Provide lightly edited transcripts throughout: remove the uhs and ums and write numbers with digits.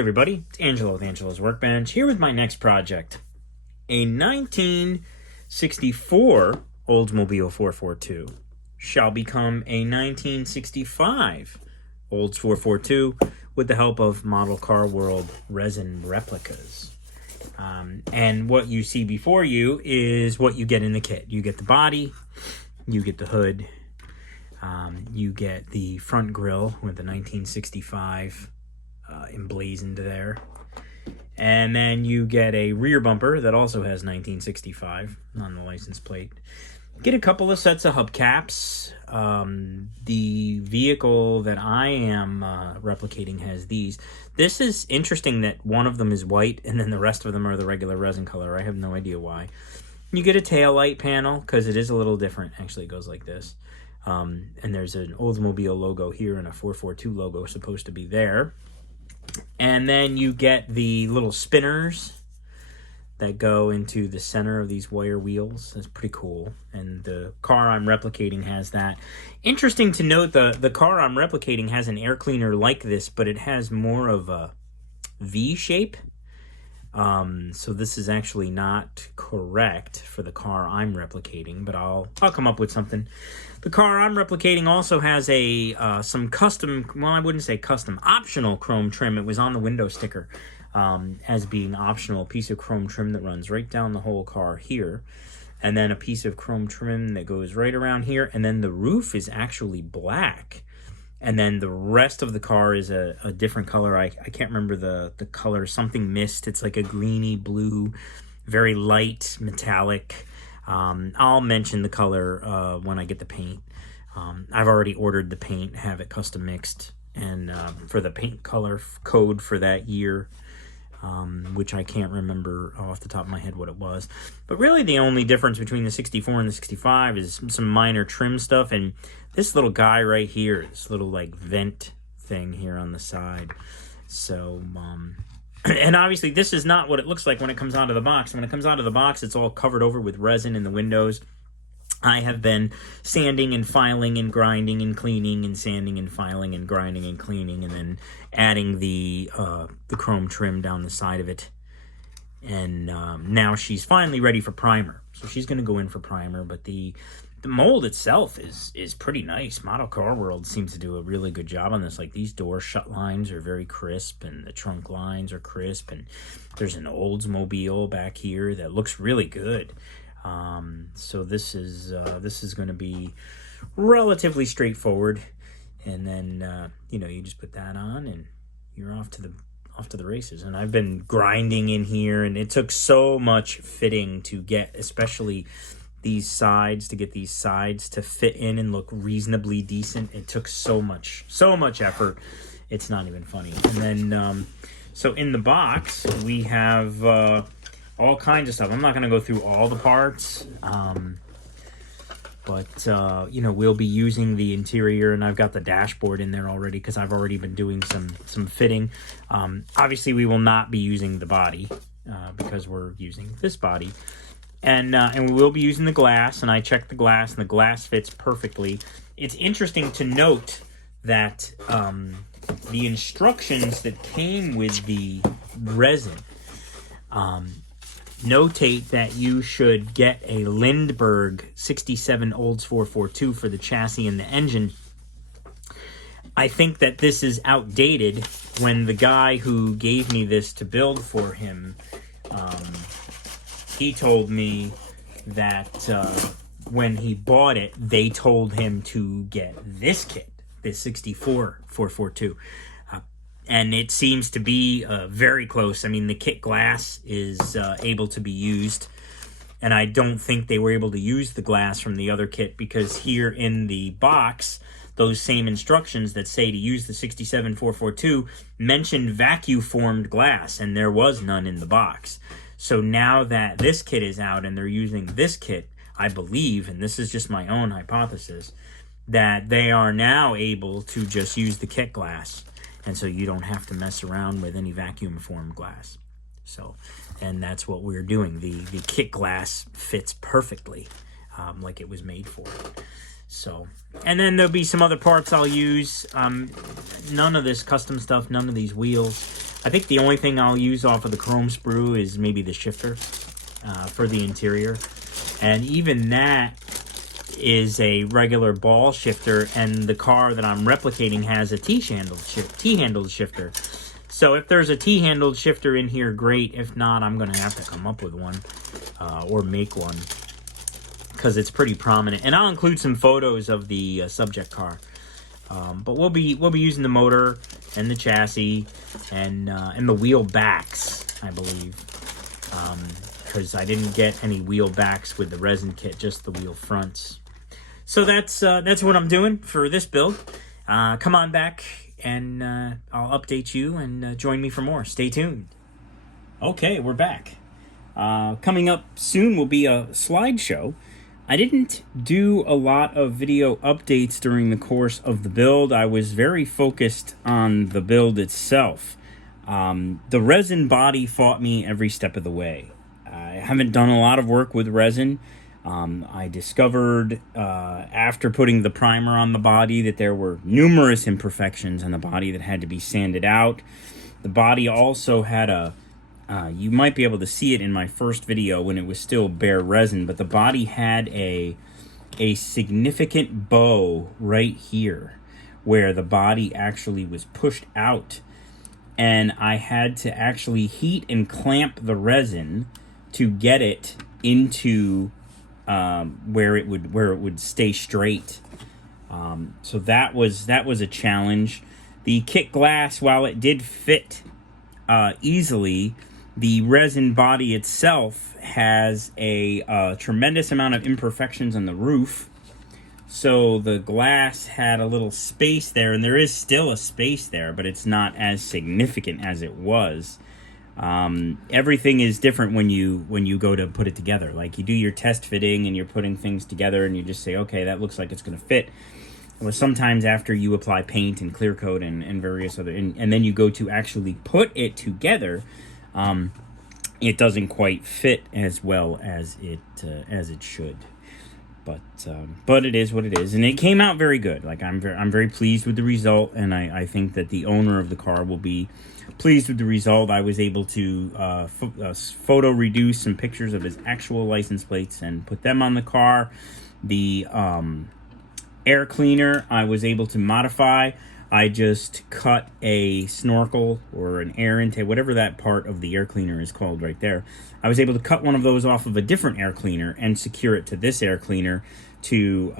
everybody, it's Angelo with Angelo's Workbench, here with my next project. A 1964 Oldsmobile 442 shall become a 1965 Olds 442 with the help of Model Car World resin replicas. And what you see before you is what you get in the kit. You get the body, you get the hood, you get the front grille with the 1965 emblazoned there, and then you get a rear bumper that also has 1965 on the license plate. Get a couple of sets of hubcaps. The vehicle that I am replicating has these. This is interesting that one of them is white and then the rest of them are the regular resin color. I have no idea why. You get a tail light panel because it is a little different. Actually, it goes like this. And there's an Oldsmobile logo here and a 442 logo supposed to be there. And then you get the little spinners that go into the center of these wire wheels. That's pretty cool. And the car I'm replicating has that. Interesting to note, the car I'm replicating has an air cleaner like this, but it has more of a V shape. So this is actually not correct for the car I'm replicating, but I'll come up with something. The car I'm replicating also has a some custom, well, I wouldn't say custom, optional chrome trim. It was on the window sticker as being optional, a piece of chrome trim that runs right down the whole car here, and then a piece of chrome trim that goes right around here, and then the roof is actually black. And then the rest of the car is a different color. I can't remember the color, something mist. It's like a greeny blue, very light, metallic. I'll mention the color when I get the paint. I've already ordered the paint, have it custom mixed, and for the paint color code for that year, which I can't remember off the top of my head what it was. But really the only difference between the 64 and the 65 is some minor trim stuff, and this little guy right here, this little like vent thing here on the side. So, and obviously this is not what it looks like when it comes out of the box. When it comes out of the box, it's all covered over with resin in the windows. I have been sanding and filing and grinding and cleaning and sanding and filing and grinding and cleaning, and then adding the chrome trim down the side of it. And now she's finally ready for primer. So she's going to go in for primer, but the mold itself is pretty nice. Model Car World seems to do a really good job on this. Like, these door shut lines are very crisp, and the trunk lines are crisp, and there's an Oldsmobile back here that looks really good. So this is going to be relatively straightforward, and then you just put that on and you're off to the races. And I've been grinding in here, and it took so much fitting to get, especially these sides, to get these sides to fit in and look reasonably decent. It took so much effort. It's not even funny. And then so in the box we have all kinds of stuff. I'm not going to go through all the parts, but we'll be using the interior, and I've got the dashboard in there already because I've already been doing some fitting. Obviously, we will not be using the body because we're using this body, and we will be using the glass. And I checked the glass, and the glass fits perfectly. It's interesting to note that the instructions that came with the resin notate that you should get a Lindbergh 67 Olds 442 for the chassis and the engine. I think that this is outdated. When the guy who gave me this to build for him, he told me that when he bought it, they told him to get this kit, this 64 442. And it seems to be very close. I mean, the kit glass is able to be used. And I don't think they were able to use the glass from the other kit, because here in the box, those same instructions that say to use the 67 442 mentioned vacuum-formed glass, and there was none in the box. So now that this kit is out and they're using this kit, I believe, and this is just my own hypothesis, that they are now able to just use the kit glass. And so you don't have to mess around with any vacuum-formed glass. So, and that's what we're doing. The kit glass fits perfectly, like it was made for. So, and then there'll be some other parts I'll use. None of this custom stuff, none of these wheels. I think the only thing I'll use off of the chrome sprue is maybe the shifter for the interior. And even that is a regular ball shifter, and the car that I'm replicating has a T-handled shifter. So if there's a T-handled shifter in here, great. If not, I'm going to have to come up with one or make one, because it's pretty prominent. And I'll include some photos of the subject car. But we'll be using the motor and the chassis and the wheel backs, I believe, because I didn't get any wheel backs with the resin kit, just the wheel fronts. So that's what I'm doing for this build. Come on back and I'll update you, and join me for more. Stay tuned. Okay, we're back. Coming up soon will be a slideshow. I didn't do a lot of video updates during the course of the build. I was very focused on the build itself. The resin body fought me every step of the way. I haven't done a lot of work with resin. I discovered after putting the primer on the body that there were numerous imperfections on the body that had to be sanded out. The body also had you might be able to see it in my first video when it was still bare resin, but the body had a significant bow right here where the body actually was pushed out, and I had to actually heat and clamp the resin to get it into where it would stay straight. So that was a challenge. The kit glass, while it did fit easily, the resin body itself has a tremendous amount of imperfections on the roof. So the glass had a little space there, and there is still a space there, but it's not as significant as it was. Everything is different when you go to put it together. Like, you do your test fitting and you're putting things together and you just say, okay, that looks like it's going to fit. Well, sometimes after you apply paint and clear coat and various other, and then you go to actually put it together, it doesn't quite fit as well as it should. But it is what it is, and it came out very good. Like, I'm very pleased with the result, and I think that the owner of the car will be pleased with the result. I was able to photo reduce some pictures of his actual license plates and put them on the car. The air cleaner I was able to modify. I just cut a snorkel or an air intake, whatever that part of the air cleaner is called right there. I was able to cut one of those off of a different air cleaner and secure it to this air cleaner to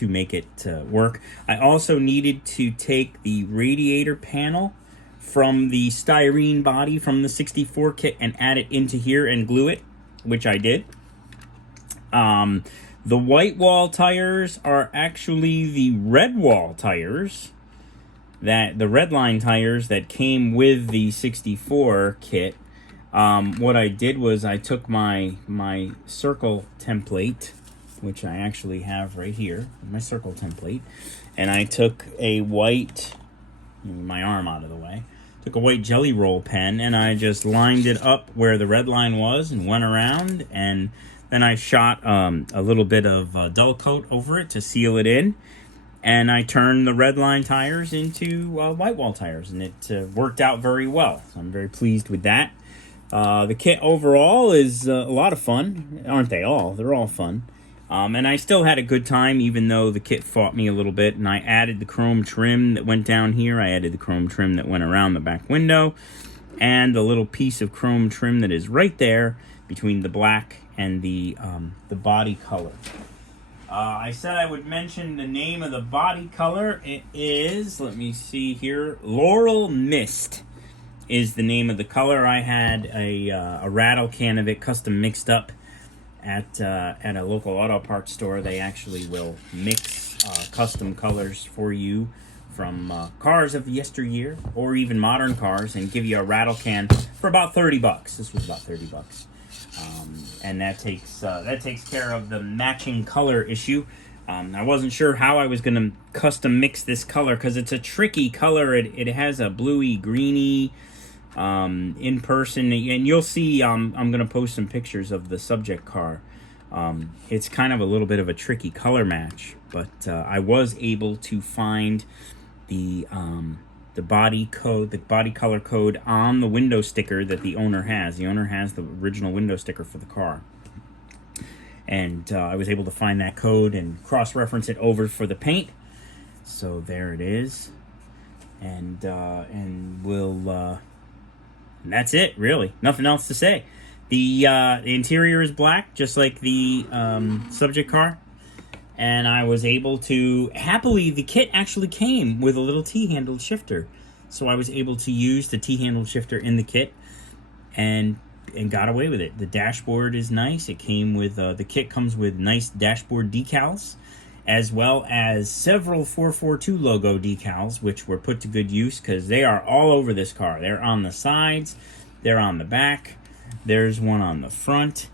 make it work. I also needed to take the radiator panel from the styrene body from the 64 kit and add it into here and glue it, which I did. The white wall tires are actually the red wall tires, the red line tires that came with the 64 kit. What I did was I took my circle template, which I actually have right here, my circle template, and I took a white, my arm out of the way, took a white jelly roll pen, and I just lined it up where the red line was and went around, and then I shot a little bit of dull coat over it to seal it in. And I turned the red line tires into white wall tires, and it worked out very well. So I'm very pleased with that. The kit overall is a lot of fun, aren't they all? They're all fun. And I still had a good time, even though the kit fought me a little bit. And I added the chrome trim that went down here. I added the chrome trim that went around the back window, and the little piece of chrome trim that is right there between the black and the body color. I said I would mention the name of the body color. It is, let me see here, Laurel Mist is the name of the color. I had a rattle can of it custom mixed up at a local auto parts store. They actually will mix custom colors for you from cars of yesteryear or even modern cars, and give you a rattle can for about $30. This was about $30. And that takes care of the matching color issue. I wasn't sure how I was going to custom mix this color because it's a tricky color. It has a bluey greeny in person, and you'll see I'm going to post some pictures of the subject car. It's kind of a little bit of a tricky color match, but I was able to find the the body code, the body color code on the window sticker that the owner has. The owner has the original window sticker for the car. And I was able to find that code and cross-reference it over for the paint. So there it is. And we'll... that's it, really. Nothing else to say. The interior is black, just like the subject car. And I was able to... Happily, the kit actually came with a little T-handled shifter. So I was able to use the T-handled shifter in the kit and got away with it. The dashboard is nice. It came with... the kit comes with nice dashboard decals, as well as several 442 logo decals, which were put to good use because they are all over this car. They're on the sides. They're on the back. There's one on the front.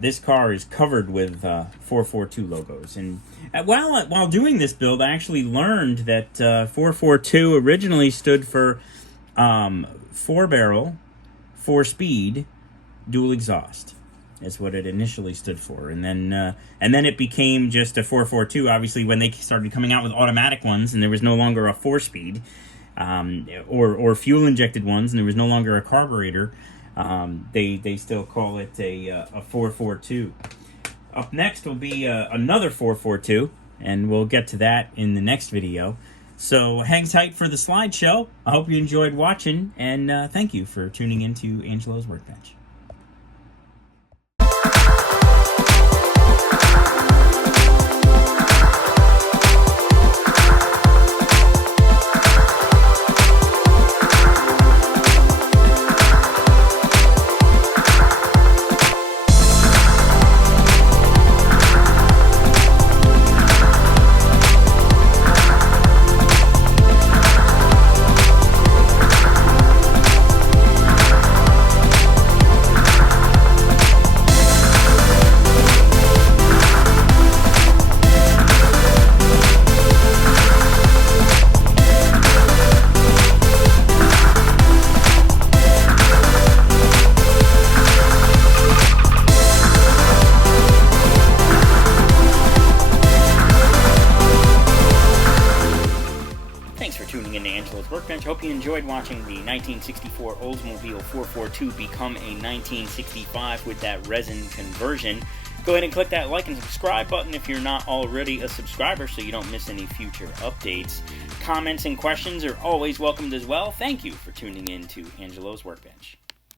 This car is covered with 442 logos. And while doing this build, I actually learned that 442 originally stood for 4-barrel, 4-speed, dual exhaust. That's what it initially stood for. And then it became just a 442, obviously, when they started coming out with automatic ones and there was no longer a 4-speed or fuel-injected ones and there was no longer a carburetor. They still call it a 442. Up next will be another 442, and we'll get to that in the next video. So hang tight for the slideshow. I hope you enjoyed watching, and thank you for tuning into Angelo's Workbench. Thanks for tuning in to Angelo's Workbench. Hope you enjoyed watching the 1964 Oldsmobile 442 become a 1965 with that resin conversion. Go ahead and click that like and subscribe button if you're not already a subscriber so you don't miss any future updates. Comments and questions are always welcomed as well. Thank you for tuning in to Angelo's Workbench.